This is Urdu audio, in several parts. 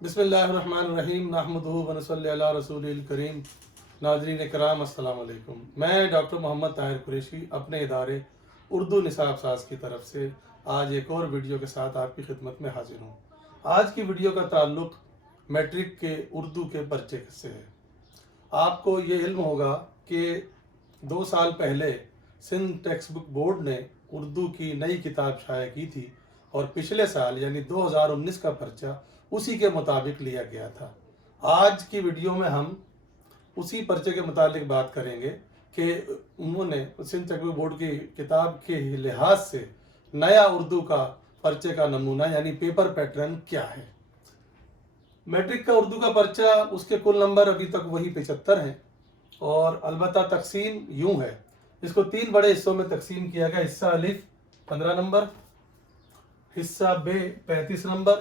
بسم اللہ الرحمن الرحیم نحمدہ ونصلی علی رسول الکریم۔ ناظرین کرام السلام علیکم۔ میں ڈاکٹر محمد طاہر قریشی اپنے ادارے اردو نصاب ساز کی طرف سے آج ایک اور ویڈیو کے ساتھ آپ کی خدمت میں حاضر ہوں۔ آج کی ویڈیو کا تعلق میٹرک کے اردو کے پرچے سے ہے۔ آپ کو یہ علم ہوگا کہ 2 سال پہلے سندھ ٹیکسٹ بک بورڈ نے اردو کی نئی کتاب شائع کی تھی اور پچھلے سال یعنی 2019 کا پرچہ اسی کے مطابق لیا گیا تھا۔ آج کی ویڈیو میں ہم اسی پرچے کے متعلق بات کریں گے کہ انہوں نے سندھ ٹیکسٹ بک بورڈ کی کتاب کے لحاظ سے نیا اردو کا پرچے کا نمونہ یعنی پیپر پیٹرن کیا ہے۔ میٹرک کا اردو کا پرچہ اس کے کل نمبر ابھی تک وہی 75 ہیں، اور البتہ تقسیم یوں ہے، اس کو 3 بڑے حصوں میں تقسیم کیا گیا۔ حصہ الف 15 نمبر، حصہ ب 35 نمبر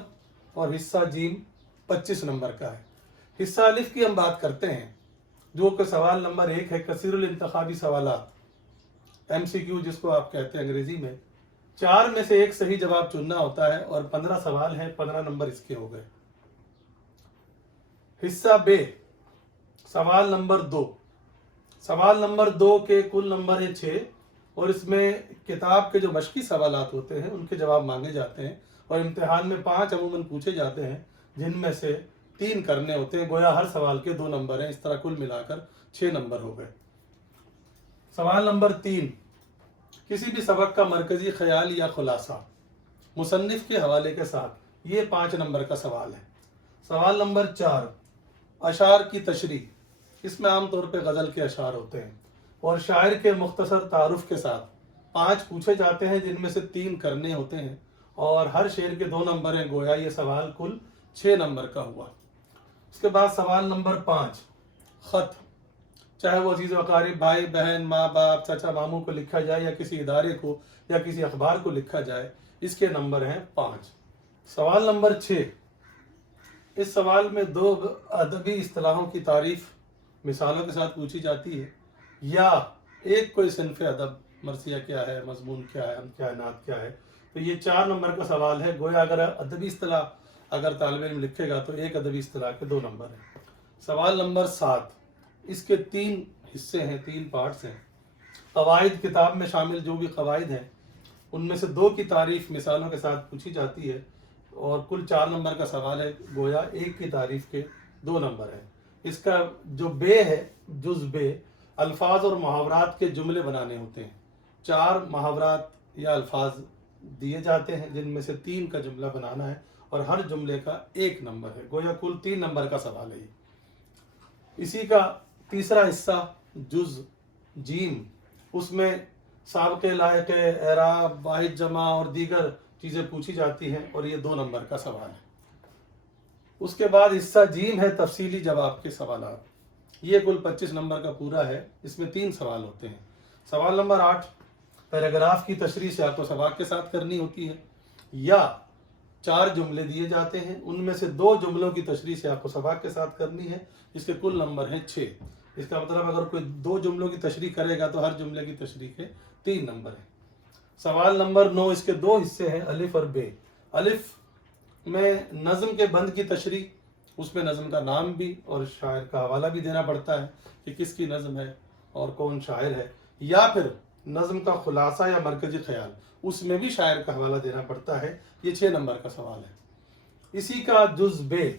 اور حصہ جیم 25 نمبر کا ہے۔ حصہ الف کی ہم بات کرتے ہیں، جو کہ سوال نمبر 1 ہے، کثیر الانتخابی سوالات، MCQ جس کو آپ کہتے ہیں انگریزی میں۔ 4 میں سے ایک صحیح جواب چننا ہوتا ہے اور 15 سوال ہیں، 15 نمبر اس کے ہو گئے۔ حصہ ب سوال نمبر 2، سوال نمبر 2 کے کل نمبر ہیں 6، اور اس میں کتاب کے جو مشقی سوالات ہوتے ہیں ان کے جواب مانگے جاتے ہیں، اور امتحان میں 5 عموماً پوچھے جاتے ہیں، جن میں سے 3 کرنے ہوتے ہیں، گویا ہر سوال کے 2 نمبر ہیں، اس طرح کل ملا کر 6 نمبر ہو گئے۔ سوال نمبر 3، کسی بھی سبق کا مرکزی خیال یا خلاصہ مصنف کے حوالے کے ساتھ، یہ 5 نمبر کا سوال ہے۔ سوال نمبر 4، اشعار کی تشریح، اس میں عام طور پہ غزل کے اشعار ہوتے ہیں، اور شاعر کے مختصر تعارف کے ساتھ 5 پوچھے جاتے ہیں، جن میں سے 3 کرنے ہوتے ہیں، اور ہر شعر کے 2 نمبر ہیں، گویا یہ سوال کل 6 نمبر کا ہوا۔ اس کے بعد سوال نمبر 5، خط، چاہے وہ عزیز و اقارب، بھائی بہن، ماں باپ، چچا ماموں کو لکھا جائے یا کسی ادارے کو یا کسی اخبار کو لکھا جائے، اس کے نمبر ہیں 5۔ سوال نمبر 6، اس سوال میں 2 ادبی اصطلاحوں کی تعریف مثالوں کے ساتھ پوچھی جاتی ہے، یا ایک کوئی صنف ادب، مرثیہ کیا ہے، مضمون کیا ہے، کائنات کیا ہے۔ تو یہ 4 نمبر کا سوال ہے، گویا اگر ادبی اصطلاح اگر طالب علم لکھے گا تو ایک ادبی اصطلاح کے 2 نمبر ہیں۔ سوال نمبر 7، اس کے 3 حصے ہیں، 3 پارٹس ہیں۔ قواعد، کتاب میں شامل جو بھی قواعد ہیں ان میں سے 2 کی تعریف مثالوں کے ساتھ پوچھی جاتی ہے، اور کل 4 نمبر کا سوال ہے، گویا ایک کی تعریف کے 2 نمبر ہیں۔ اس کا جو بے ہے، جز بے، الفاظ اور محاورات کے جملے بنانے ہوتے ہیں۔ 4 محاورات یا الفاظ دیے جاتے ہیں، جن میں سے 3 کا جملہ بنانا ہے، اور ہر جملے کا 1 نمبر ہے، گویا کل 3 نمبر کا سوال ہے یہ۔ اسی کا تیسرا حصہ جز جیم، اس میں سابقے، لاحقے، اعراب، واحد جمع اور دیگر چیزیں پوچھی جاتی ہیں، اور یہ 2 نمبر کا سوال ہے۔ اس کے بعد حصہ جیم ہے، تفصیلی جواب کے سوالات، یہ کل 25 نمبر کا پورا ہے، اس میں 3 سوال ہوتے ہیں۔ سوال نمبر 8، پیراگراف کی تشریح سیاق و سباق کے ساتھ کرنی ہوتی ہے، یا 4 جملے دیے جاتے ہیں، ان میں سے 2 جملوں کی تشریح سیاق و سباق کے ساتھ کرنی ہے، اس کے کل نمبر ہیں 6۔ اس کا مطلب اگر کوئی 2 جملوں کی تشریح کرے گا تو ہر جملے کی تشریح کے 3 نمبر ہیں۔ سوال نمبر 9، اس کے 2 حصے ہیں، الف اور بے۔ الف میں نظم کے بند کی تشریح، اس میں نظم کا نام بھی اور شاعر کا حوالہ بھی دینا پڑتا ہے کہ کس کی نظم ہے اور کون شاعر ہے، یا پھر نظم کا خلاصہ یا مرکزی خیال، اس میں بھی شاعر کا حوالہ دینا پڑتا ہے، یہ 6 نمبر کا سوال ہے۔ اسی کا جز بے،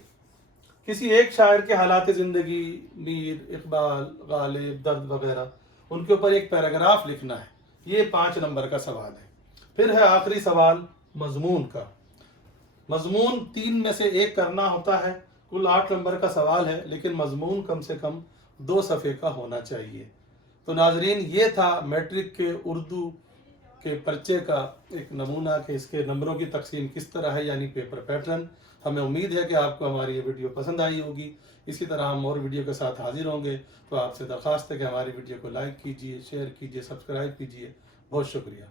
کسی ایک شاعر کے حالات زندگی، میر، اقبال، غالب، درد وغیرہ، ان کے اوپر ایک پیراگراف لکھنا ہے، یہ 5 نمبر کا سوال ہے۔ پھر ہے آخری سوال مضمون کا۔ مضمون 3 میں سے 1 کرنا ہوتا ہے، کل 8 نمبر کا سوال ہے، لیکن مضمون کم سے کم 2 صفحے کا ہونا چاہیے۔ تو ناظرین، یہ تھا میٹرک کے اردو کے پرچے کا ایک نمونہ کہ اس کے نمبروں کی تقسیم کس طرح ہے، یعنی پیپر پیٹرن۔ ہمیں امید ہے کہ آپ کو ہماری یہ ویڈیو پسند آئی ہوگی۔ اسی طرح ہم اور ویڈیو کے ساتھ حاضر ہوں گے، تو آپ سے درخواست ہے کہ ہماری ویڈیو کو لائک کیجیے، شیئر کیجیے، سبسکرائب کیجیے۔ بہت شکریہ۔